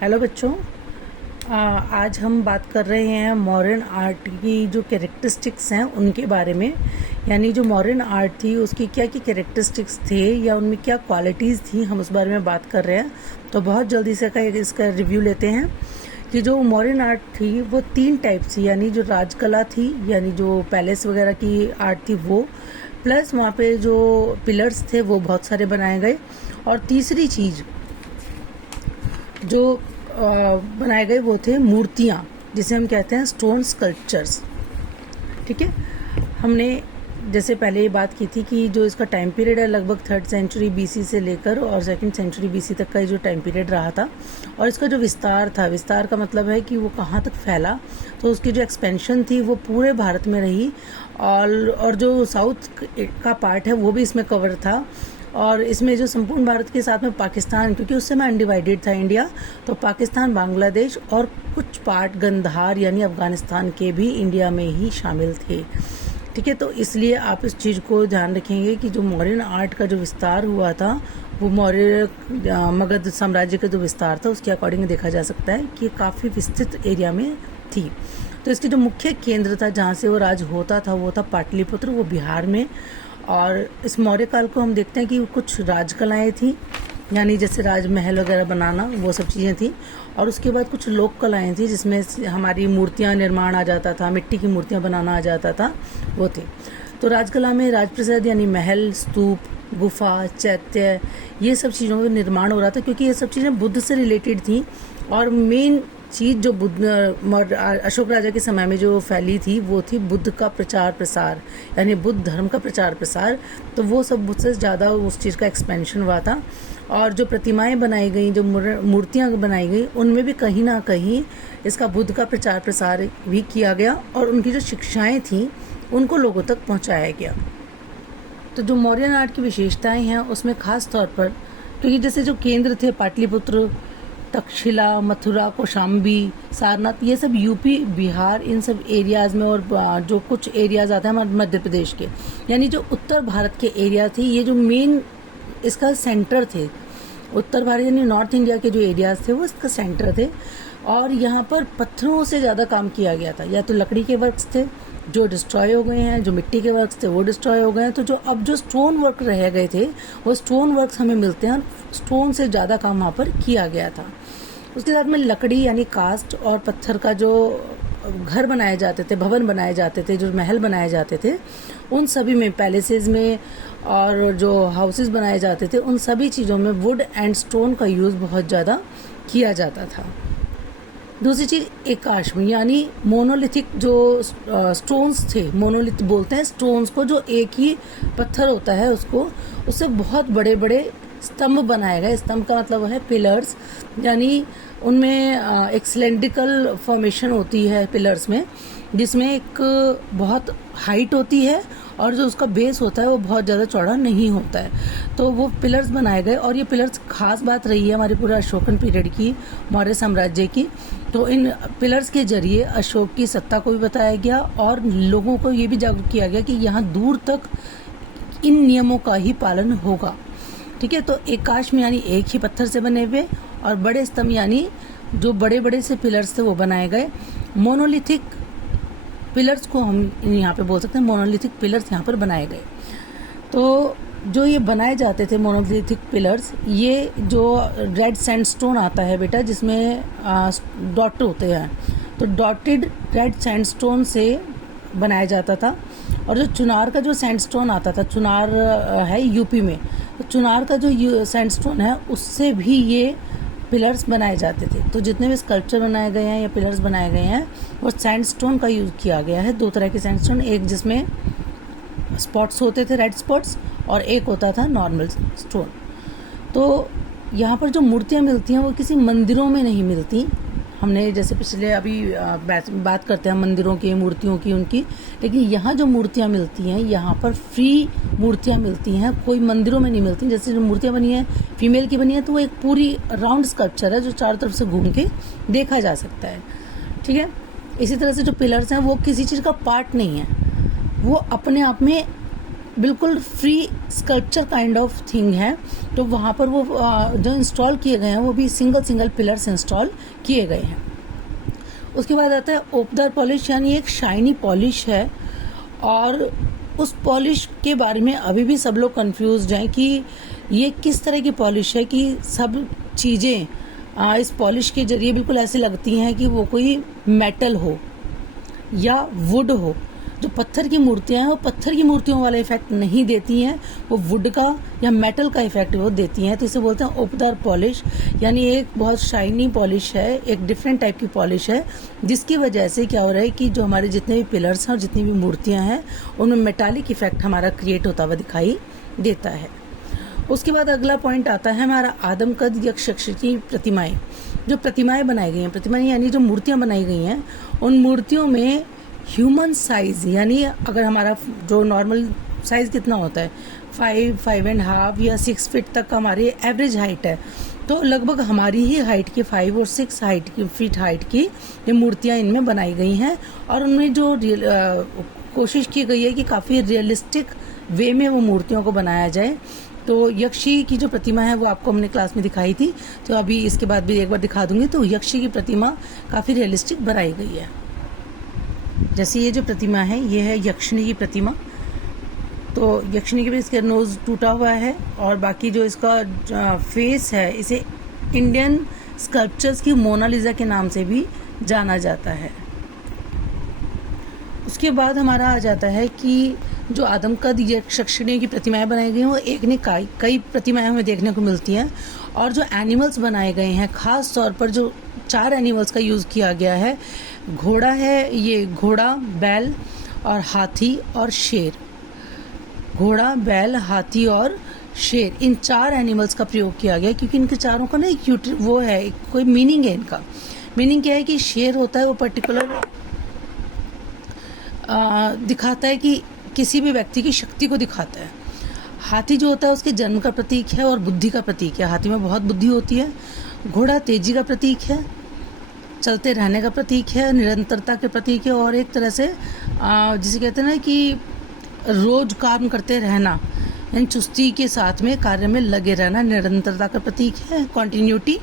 Hello बच्चों। आज हम बात कर रहे हैं मॉडर्न आर्ट की जो कैरेक्टरिस्टिक्स हैं उनके बारे में। यानी जो मॉडर्न आर्ट थी उसकी क्या क्या कैरेक्टरिस्टिक्स थे या उनमें क्या क्वालिटीज़ थी, हम उस बारे में बात कर रहे हैं। तो बहुत जल्दी से इसका रिव्यू लेते हैं कि जो मॉडर्न आर्ट थी वो 3 टाइप थी। यानी जो राजकला थी, यानी जो पैलेस वगैरह की आर्ट थी वो, प्लस वहाँ पे जो पिलर्स थे वो बहुत सारे बनाए गए, और तीसरी चीज़ जो बनाए गए वो थे मूर्तियाँ, जिसे हम कहते हैं स्टोन स्कल्पचर्स। ठीक है, हमने जैसे पहले ये बात की थी कि जो इसका टाइम पीरियड है लगभग 3rd सेंचुरी बीसी से लेकर और 2nd सेंचुरी बीसी तक का जो टाइम पीरियड रहा था। और इसका जो विस्तार था, विस्तार का मतलब है कि वो कहाँ तक फैला, तो उसकी जो एक्सपेंशन थी वो पूरे भारत में रही। और जो साउथ का पार्ट है वो भी इसमें कवर था। और इसमें जो संपूर्ण भारत के साथ में पाकिस्तान, क्योंकि उस समय अनडिवाइडेड था इंडिया, तो पाकिस्तान, बांग्लादेश और कुछ पार्ट गंधार यानी अफगानिस्तान के भी इंडिया में ही शामिल थे। ठीक है, तो इसलिए आप इस चीज़ को ध्यान रखेंगे कि जो मौर्यन आर्ट का जो विस्तार हुआ था वो मौर्य मगध साम्राज्य का जो विस्तार था उसके अकॉर्डिंग देखा जा सकता है कि काफ़ी विस्तृत एरिया में थी। तो इसके जो मुख्य केंद्र था जहाँ से वो राज होता था वो था पाटलिपुत्र, वो बिहार में। और इस मौर्य काल को हम देखते हैं कि कुछ राजकलाएँ थी, यानी जैसे राजमहल वगैरह बनाना, वो सब चीज़ें थी। और उसके बाद कुछ लोक कलाएँ थी जिसमें हमारी मूर्तियाँ निर्माण आ जाता था, मिट्टी की मूर्तियाँ बनाना आ जाता था, वो थे। तो राजकला में राजप्रसाद यानी महल, स्तूप, गुफा, चैत्य, ये सब चीज़ों का निर्माण हो रहा था, क्योंकि ये सब चीज़ें बुद्ध से रिलेटेड थी। और मेन चीज़ जो अशोक राजा के समय में जो फैली थी वो थी बुद्ध का प्रचार प्रसार, यानी बुद्ध धर्म का प्रचार प्रसार। तो वो सब बुद्ध से ज़्यादा उस चीज़ का एक्सपेंशन हुआ था। और जो प्रतिमाएं बनाई गई, जो मूर्तियां बनाई गई, उनमें भी कहीं ना कहीं इसका बुद्ध का प्रचार प्रसार भी किया गया और उनकी जो शिक्षाएं थी उनको लोगों तक पहुंचाया गया। तो जो मौर्यन आर्ट की विशेषताएं हैं उसमें खास तौर पर, क्योंकि जैसे जो केंद्र थे पाटलिपुत्र, तक्षशिला, मथुरा, कौशाम्बी, सारनाथ, ये सब यूपी, बिहार, इन सब एरियाज़ में, और जो कुछ एरियाज़ आते हैं हमारे मध्य प्रदेश के, यानी जो उत्तर भारत के एरिया थे, ये जो मेन इसका सेंटर थे। उत्तर भारत यानी नॉर्थ इंडिया के जो एरियाज़ थे वो इसका सेंटर थे। और यहाँ पर पत्थरों से ज़्यादा काम किया गया था, या तो लकड़ी के वर्क्स थे जो डिस्ट्रॉय हो गए हैं, जो मिट्टी के वर्क्स थे वो डिस्ट्रॉय हो गए हैं। तो जो अब जो स्टोन वर्क रह गए थे वो स्टोन वर्क्स हमें मिलते हैं, स्टोन से ज़्यादा काम वहाँ पर किया गया था। उसके साथ में लकड़ी यानी कास्ट और पत्थर का जो घर बनाए जाते थे, भवन बनाए जाते थे, जो महल बनाए जाते थे, उन सभी में, पैलेसेस में और जो हाउसेस बनाए जाते थे, उन सभी चीज़ों में वुड एंड स्टोन का यूज़ बहुत ज़्यादा किया जाता था। दूसरी चीज़ एकाश्म यानी मोनोलिथिक जो स्टोन्स थे, मोनोलिथ बोलते हैं स्टोन्स को, जो एक ही पत्थर होता है उसको, उससे बहुत बड़े बड़े स्तंभ बनाए गए। स्तंभ का मतलब है पिलर्स, यानी उनमें एक सिलेंड्रिकल फॉर्मेशन होती है पिलर्स में, जिसमें एक बहुत हाइट होती है और जो उसका बेस होता है वो बहुत ज़्यादा चौड़ा नहीं होता है। तो वो पिलर्स बनाए गए, और ये पिलर्स खास बात रही है हमारे पूरे अशोकन पीरियड की, मौर्य साम्राज्य की। तो इन पिलर्स के जरिए अशोक की सत्ता को भी बताया गया और लोगों को ये भी जागरूक किया गया कि यहाँ दूर तक इन नियमों का ही पालन होगा। ठीक है, तो एकाश्म यानी एक ही पत्थर से बने हुए, और बड़े स्तंभ यानी जो बड़े बड़े से पिलर्स थे वो बनाए गए। मोनोलिथिक पिलर्स को हम यहाँ पे बोल सकते हैं, मोनोलिथिक पिलर्स यहाँ पर बनाए गए। तो जो ये बनाए जाते थे मोनोलिथिक पिलर्स, ये जो रेड सैंडस्टोन आता है बेटा, जिसमें डॉट होते हैं, तो डॉटेड रेड सैंडस्टोन से बनाया जाता था। और जो चुनार का जो सैंडस्टोन आता था, चुनार है यूपी में, तो चुनार का जो सैंडस्टोन है उससे भी ये पिलर्स बनाए जाते थे। तो जितने भी स्कल्पचर बनाए गए हैं या पिलर्स बनाए गए हैं वो सैंडस्टोन का यूज़ किया गया है। 2 तरह के सैंडस्टोन, एक जिसमें स्पॉट्स होते थे, रेड स्पॉट्स, और एक होता था नॉर्मल स्टोन। तो यहाँ पर जो मूर्तियाँ मिलती हैं वो किसी मंदिरों में नहीं मिलती। हमने जैसे पिछले अभी बात करते हैं मंदिरों की, मूर्तियों की, उनकी, लेकिन यहाँ जो मूर्तियाँ मिलती हैं यहाँ पर फ्री मूर्तियाँ मिलती हैं, कोई मंदिरों में नहीं मिलती। जैसे जो मूर्तियाँ बनी हैं फीमेल की बनी है तो वो एक पूरी राउंड स्कल्पचर है जो चारों तरफ से घूम के देखा जा सकता है। ठीक है, इसी तरह से जो पिलर्स हैं वो किसी चीज़ का पार्ट नहीं है, वो अपने आप में बिल्कुल free sculpture kind of thing है। तो वहाँ पर वो जो इंस्टॉल किए गए हैं वो भी सिंगल पिलर्स इंस्टॉल किए गए हैं। उसके बाद आता है ओपदार पॉलिश, यानी एक शाइनी पॉलिश है। और उस पॉलिश के बारे में अभी भी सब लोग कंफ्यूज्ड हैं कि ये किस तरह की पॉलिश है, कि सब चीज़ें इस पॉलिश के जरिए बिल्कुल ऐसे लगती हैं कि वो कोई मेटल हो या वुड हो। जो पत्थर की मूर्तियाँ हैं वो पत्थर की मूर्तियों वाला इफेक्ट नहीं देती हैं, वो वुड का या मेटल का इफेक्ट वो देती हैं। तो इसे बोलते हैं ओपदार पॉलिश, यानी एक बहुत शाइनी पॉलिश है, एक डिफरेंट टाइप की पॉलिश है, जिसकी वजह से क्या हो रहा है कि जो हमारे जितने भी पिलर्स हैं और जितनी भी मूर्तियाँ हैं उनमें मेटालिक इफेक्ट हमारा क्रिएट होता हुआ दिखाई देता है। उसके बाद अगला पॉइंट आता है हमारा आदमकद यक्ष की प्रतिमाएं। जो प्रतिमाएं बनाई गई हैं, प्रतिमाएं यानी जो मूर्तियां बनाई गई हैं, उन मूर्तियों में ह्यूमन साइज, यानी अगर हमारा जो नॉर्मल साइज कितना होता है 5.5 या 6 फीट तक का हमारी एवरेज हाइट है, तो लगभग हमारी ही हाइट की 5 और 6 फीट हाइट की ये मूर्तियाँ इनमें बनाई गई हैं। और उनमें जो कोशिश की गई है कि काफ़ी रियलिस्टिक वे में वो मूर्तियों को बनाया जाए। तो यक्षी की जो प्रतिमा है वो आपको हमने क्लास में दिखाई थी, तो अभी इसके बाद भी एक बार दिखा दूंगी। तो यक्षी की प्रतिमा काफ़ी रियलिस्टिक बनाई गई है। जैसे ये जो प्रतिमा है ये है यक्षिणी की प्रतिमा। तो यक्षिणी के भी इसका नोज़ टूटा हुआ है और बाकी जो इसका फेस है इसे इंडियन स्कल्पचर्स की मोनालिसा के नाम से भी जाना जाता है। उसके बाद हमारा आ जाता है कि जो आदमकद यक्षिणी की प्रतिमाएं बनाई गई हैं वो एक नहीं कई प्रतिमाएं हमें देखने को मिलती हैं। और जो एनिमल्स बनाए गए हैं, ख़ास तौर पर जो 4 एनिमल्स का यूज़ किया गया है, घोड़ा है, ये घोड़ा, बैल और हाथी और शेर। घोड़ा, बैल, हाथी और शेर, इन 4 एनिमल्स का प्रयोग किया गया क्योंकि इनके चारों का ना एक वो है, कोई मीनिंग है। इनका मीनिंग क्या है कि शेर होता है वो पर्टिकुलर दिखाता है कि किसी भी व्यक्ति की शक्ति को दिखाता है। हाथी जो होता है उसके जन्म का प्रतीक है और बुद्धि का प्रतीक है, हाथी में बहुत बुद्धि होती है। घोड़ा तेजी का प्रतीक है, चलते रहने का प्रतीक है, निरंतरता के प्रतीक है और एक तरह से जिसे कहते हैं ना कि रोज काम करते रहना, यानी चुस्ती के साथ में कार्य में लगे रहना, निरंतरता का प्रतीक है, कॉन्टिन्यूटी।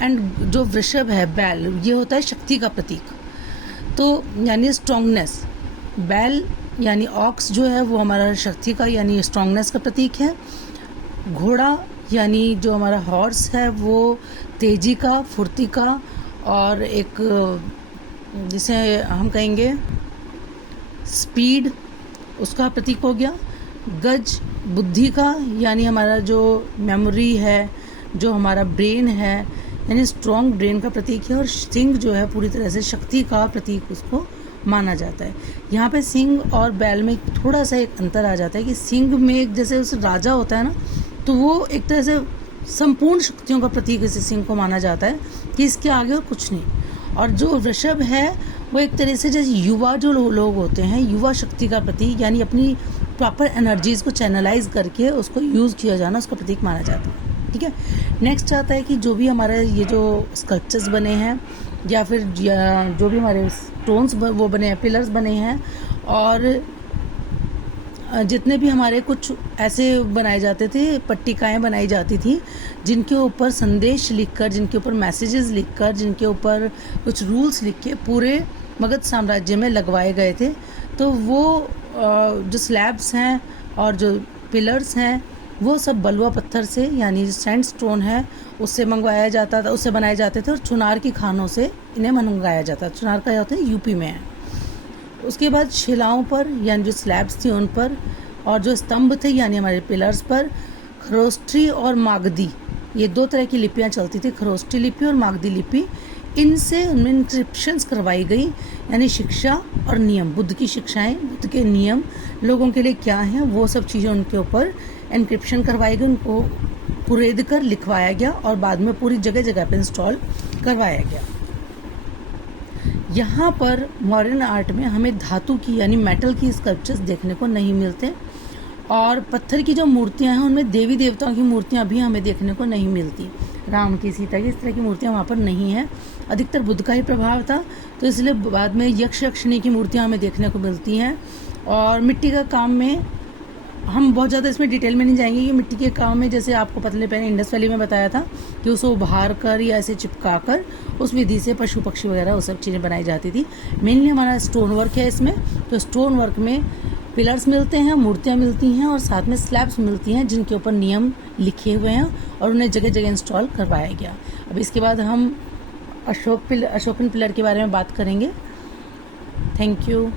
एंड जो वृषभ है, बैल, ये होता है शक्ति का प्रतीक, तो यानी स्ट्रांगनेस। बैल यानी ऑक्स जो है वो हमारा शक्ति का यानी स्ट्रांगनेस का प्रतीक है। घोड़ा यानी जो हमारा हॉर्स है वो तेजी का, फुर्ती का और एक जिसे हम कहेंगे स्पीड, उसका प्रतीक हो गया। गज बुद्धि का, यानी हमारा जो मेमोरी है, जो हमारा ब्रेन है, यानी स्ट्रॉन्ग ब्रेन का प्रतीक है। और सिंह जो है पूरी तरह से शक्ति का प्रतीक उसको माना जाता है। यहाँ पे सिंह और बैल में थोड़ा सा एक अंतर आ जाता है कि सिंह में एक जैसे उस राजा होता है ना, तो वो एक तरह से संपूर्ण शक्तियों का प्रतीक इसे सिंह को माना जाता है कि इसके आगे और कुछ नहीं। और जो वृषभ है वो एक तरह से जैसे युवा जो लोग होते हैं, युवा शक्ति का प्रतीक, यानी अपनी प्रॉपर एनर्जीज को चैनलाइज करके उसको यूज़ किया जाना, उसका प्रतीक माना जाता है। ठीक है, नेक्स्ट आता है कि जो भी हमारे ये जो स्कल्पचर्स बने हैं या फिर जो भी हमारे स्टोन्स वो बने हैं, पिलर्स बने हैं, और जितने भी हमारे कुछ ऐसे बनाए जाते थे, पट्टिकाएँ बनाई जाती थी जिनके ऊपर संदेश लिखकर, जिनके ऊपर मैसेजेस लिखकर, जिनके ऊपर कुछ रूल्स लिख के पूरे मगध साम्राज्य में लगवाए गए थे। तो वो जो स्लैब्स हैं और जो पिलर्स हैं वो सब बलुआ पत्थर से, यानी सैंडस्टोन है, उससे मंगवाया जाता था, उससे बनाए जाते थे। और चुनार की खानों से इन्हें मंगाया जाता। चुनार का होता है यूपी में है। उसके बाद शिलाओं पर, यानी जो स्लैब्स थी उन पर, और जो स्तंभ थे यानी हमारे पिलर्स पर, खरोष्ठी और मागधी, ये 2 तरह की लिपियाँ चलती थी, खरोष्ठी लिपि और मागधी लिपि। इनसे उनमें इंस्क्रिप्शंस करवाई गई, यानी शिक्षा और नियम, बुद्ध की शिक्षाएं, बुद्ध के नियम लोगों के लिए क्या हैं, वो सब चीज़ें उनके ऊपर एनक्रिप्शन करवाई गई, उनको कुरेद कर लिखवाया गया और बाद में पूरी जगह जगह पे इंस्टॉल करवाया गया। यहाँ पर मॉडर्न आर्ट में हमें धातु की यानी मेटल की स्कल्पचर्स देखने को नहीं मिलते, और पत्थर की जो मूर्तियाँ हैं उनमें देवी देवताओं की मूर्तियाँ भी हमें देखने को नहीं मिलती। राम की, सीता की, इस तरह की मूर्तियाँ वहाँ पर नहीं हैं। अधिकतर बुद्ध का ही प्रभाव था, तो इसलिए बाद में यक्ष यक्षिणी की मूर्तियाँ हमें देखने को मिलती हैं। और मिट्टी का काम में हम बहुत ज़्यादा इसमें डिटेल में नहीं जाएंगे। ये मिट्टी के काम में जैसे आपको पतले पहले इंडस वैली में बताया था कि उसे उभार कर या ऐसे चिपका कर उस विधि से पशु पक्षी वगैरह वो सब चीज़ें बनाई जाती थी। मेनली हमारा स्टोन वर्क है इसमें। तो स्टोन वर्क में पिलर्स मिलते हैं, मूर्तियाँ मिलती हैं और साथ में स्लैब्स मिलती हैं जिनके ऊपर नियम लिखे हुए हैं और उन्हें जगह जगह इंस्टॉल करवाया गया। अब इसके बाद हम अशोकन पिलर के बारे में बात करेंगे। Thank you.